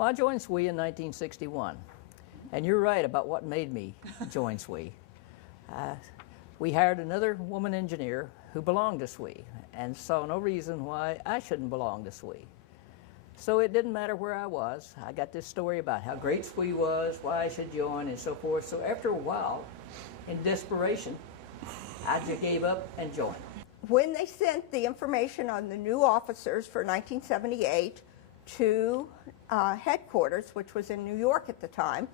Well, I joined SWE in 1961, and you're right about what made me join SWE. We hired another woman engineer who belonged to SWE and saw no reason why I shouldn't belong to SWE. So it didn't matter where I was. I got this story about how great SWE was, why I should join, and so forth. So after a while, in desperation, I just gave up and joined. When they sent the information on the new officers for 1978 to headquarters, which was in New York at the time,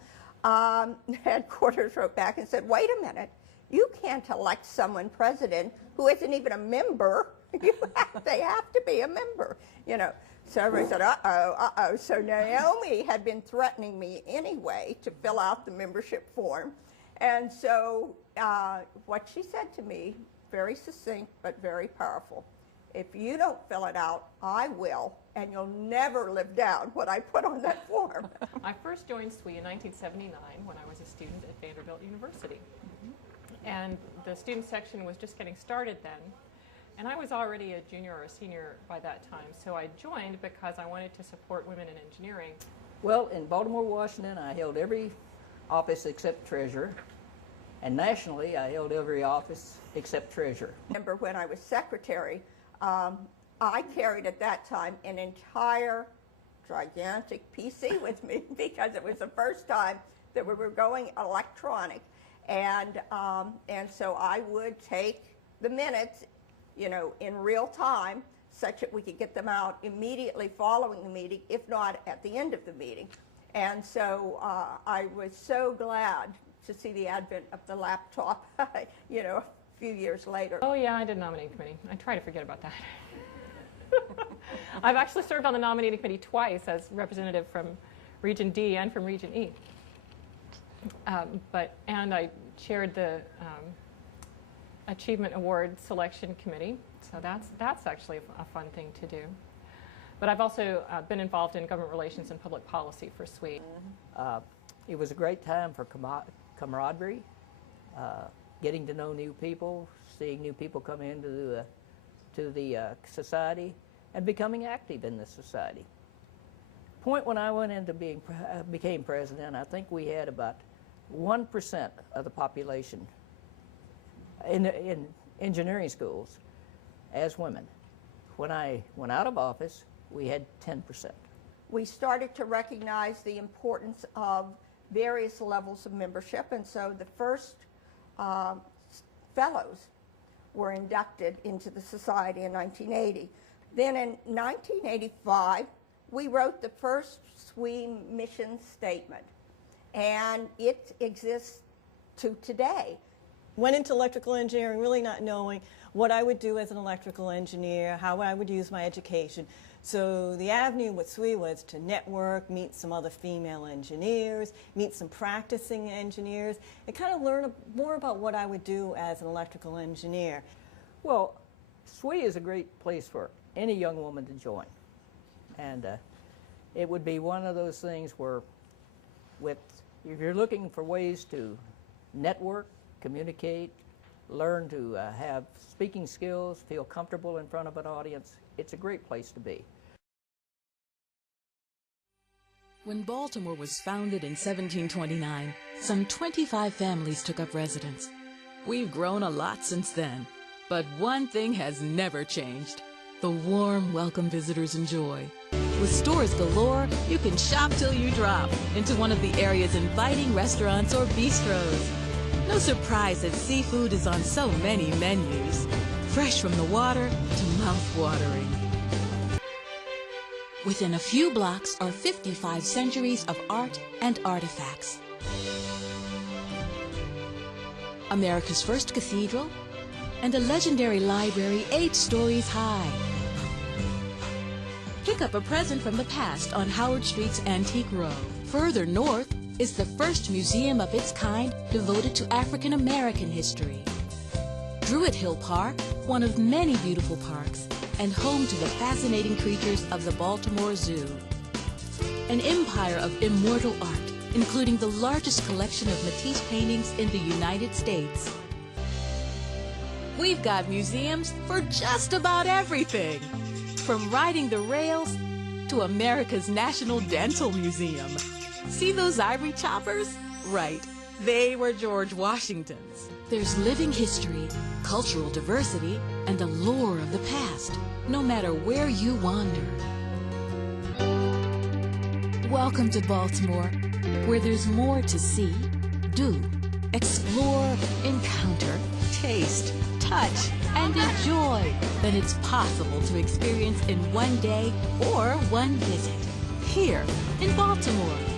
headquarters wrote back and said, wait a minute, you can't elect someone president who isn't even a member. They have to be a member, you know. So everybody said, uh-oh. So Naomi had been threatening me anyway to fill out the membership form. And so what she said to me, very succinct but very powerful, if you don't fill it out, I will, and you'll never live down what I put on that form. I first joined SWE in 1979 when I was a student at Vanderbilt University. And the student section was just getting started then. And I was already a junior or a senior by that time, so I joined because I wanted to support women in engineering. Well, in Baltimore, Washington, I held every office except treasurer. And nationally, I held every office except treasurer. Remember when I was secretary, I carried at that time an entire gigantic PC with me because it was the first time that we were going electronic. And so I would take the minutes, you know, in real time, such that we could get them out immediately following the meeting, if not at the end of the meeting. And so I was so glad to see the advent of the laptop, you know, a few years later. Oh yeah, I did nominating committee. I try to forget about that. I've actually served on the nominating committee twice as representative from Region D and from Region E. And I chaired the Achievement Award Selection Committee, so that's actually a fun thing to do. But I've also been involved in government relations and public policy for SWE. It was a great time for camaraderie, getting to know new people, seeing new people come into the society, and becoming active in the society. Point when I went into became president, I think we had about 1% of the population in engineering schools as women. When I went out of office, we had 10%. We started to recognize the importance of various levels of membership, and so the first fellows were inducted into the society in 1980. Then in 1985, we wrote the first SWE mission statement, and it exists to today. Went into electrical engineering really not knowing what I would do as an electrical engineer, how I would use my education. So the avenue with SWE was to network, meet some other female engineers, meet some practicing engineers, and kind of learn more about what I would do as an electrical engineer. Well, SWE is a great place for any young woman to join. And it would be one of those things where if you're looking for ways to network, communicate, learn to have speaking skills, feel comfortable in front of an audience, it's a great place to be. When Baltimore was founded in 1729, some 25 families took up residence. We've grown a lot since then, but one thing has never changed: the warm welcome visitors enjoy. With stores galore, you can shop till you drop into one of the area's inviting restaurants or bistros. No surprise that seafood is on so many menus, fresh from the water to mouth-watering. Within a few blocks are 55 centuries of art and artifacts. America's first cathedral, and a legendary library 8 stories high. Pick up a present from the past on Howard Street's Antique Row. Further north is the first museum of its kind devoted to African American history. Druid Hill Park, one of many beautiful parks, and home to the fascinating creatures of the Baltimore Zoo. An empire of immortal art, including the largest collection of Matisse paintings in the United States. We've got museums for just about everything, from riding the rails to America's National Dental Museum. See those ivory choppers? Right, they were George Washington's. There's living history, cultural diversity, and the lore of the past, no matter where you wander. Welcome to Baltimore, where there's more to see, do, explore, encounter, taste, touch, and enjoy than it's possible to experience in one day or one visit. Here in Baltimore.